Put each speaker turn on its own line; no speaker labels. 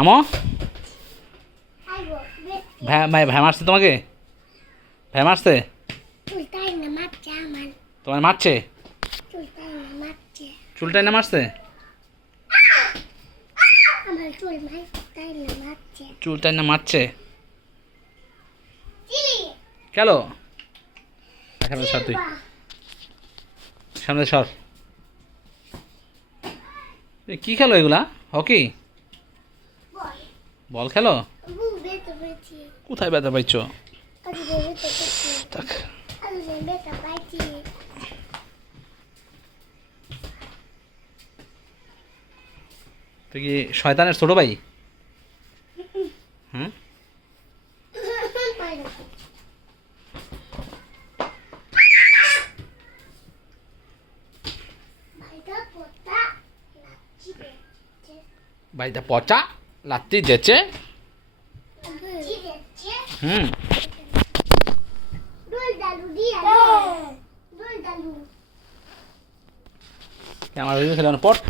আমো? ভাই ভাই মারছে তোমাকে? ভাই মারছে? তোমার মারছে?
চুলটাই না মারছে।
চুলটাই না মারছে? কেন সামনে সর তুই। সামনে সর। কি খেলো এগুলা? হকি?
বল
খেলো? কোথায় ব্যথা পাইছো? তুই কি শয়তানের ছোট ভাই?
পোতা
ভাইটা পচা? লাত্তি যেছে হুম। আমার খেলে পট।